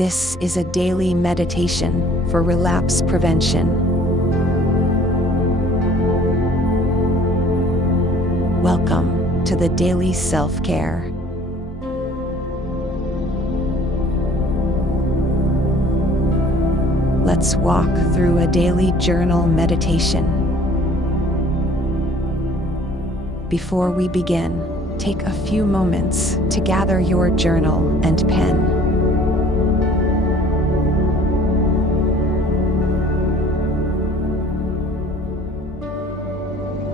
This is a daily meditation for relapse prevention. Welcome to the Daily Self-Care. Let's walk through a daily journal meditation. Before we begin, take a few moments to gather your journal and pen.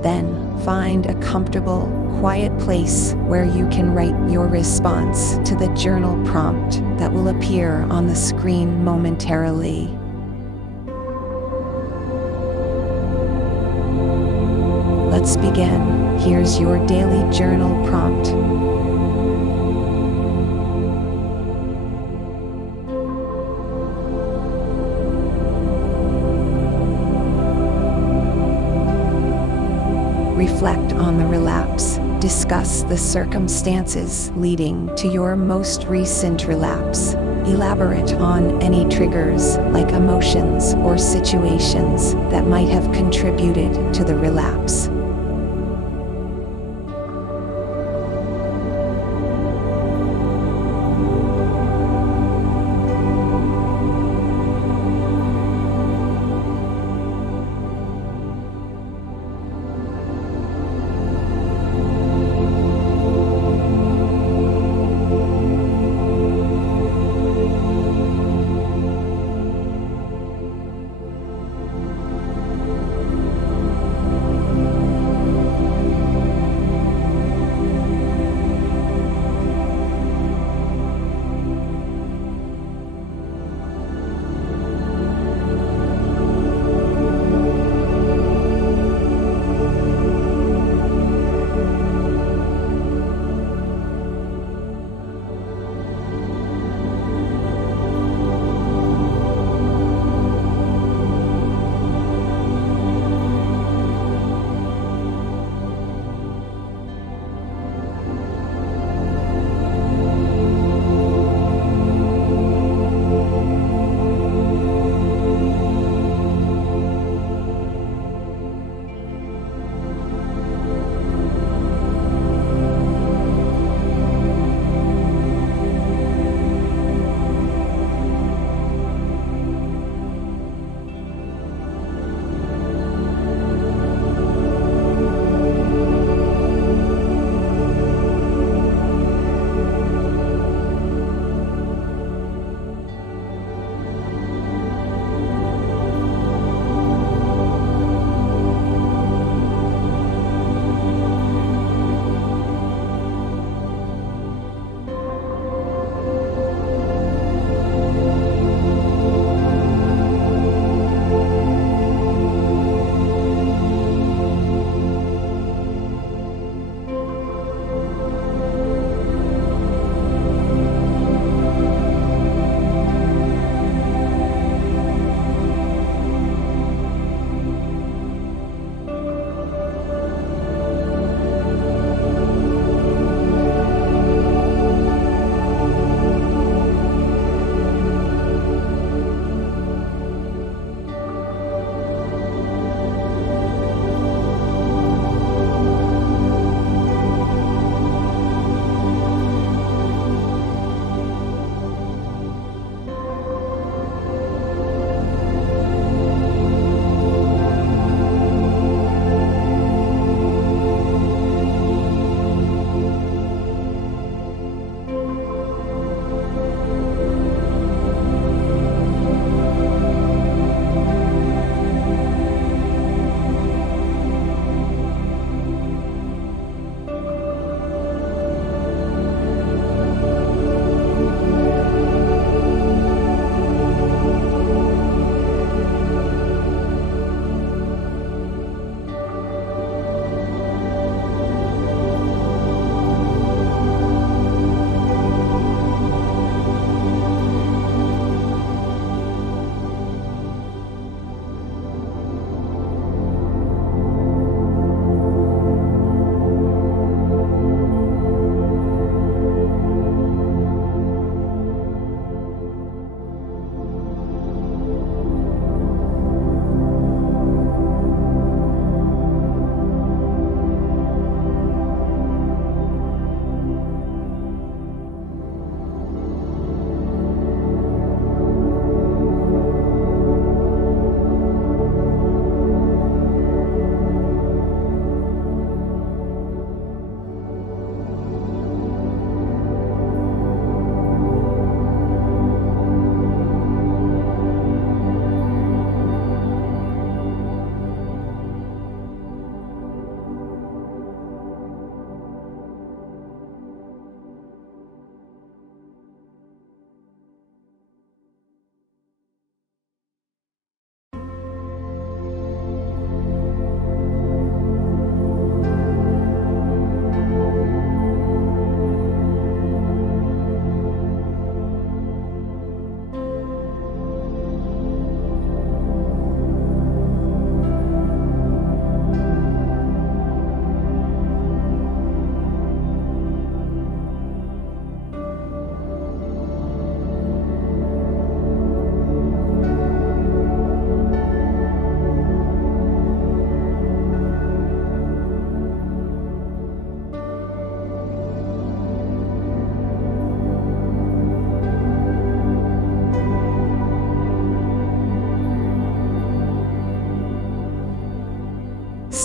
Then, find a comfortable, quiet place where you can write your response to the journal prompt that will appear on the screen momentarily. Let's begin. Here's your daily journal prompt. Reflect on the relapse. Discuss the circumstances leading to your most recent relapse. Elaborate on any triggers, like emotions or situations, that might have contributed to the relapse.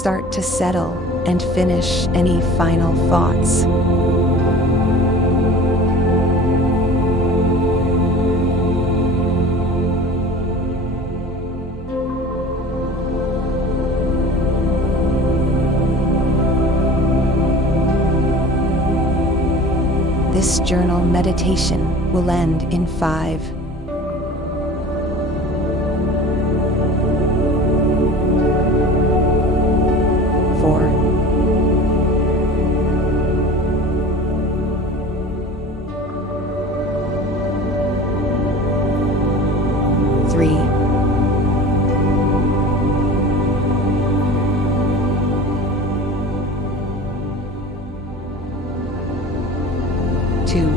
start to settle and finish any final thoughts. This journal meditation will end in 5, 4, 3, 2,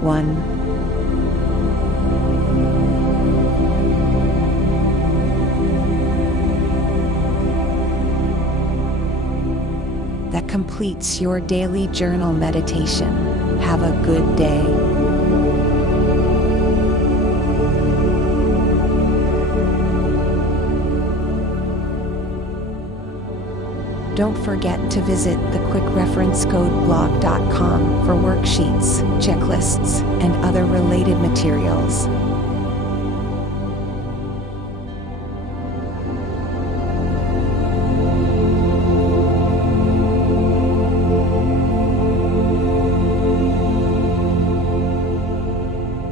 1. That completes your daily journal meditation. Have a good day. Don't forget to visit thequickreferencecodeblog.com for worksheets, checklists, and other related materials.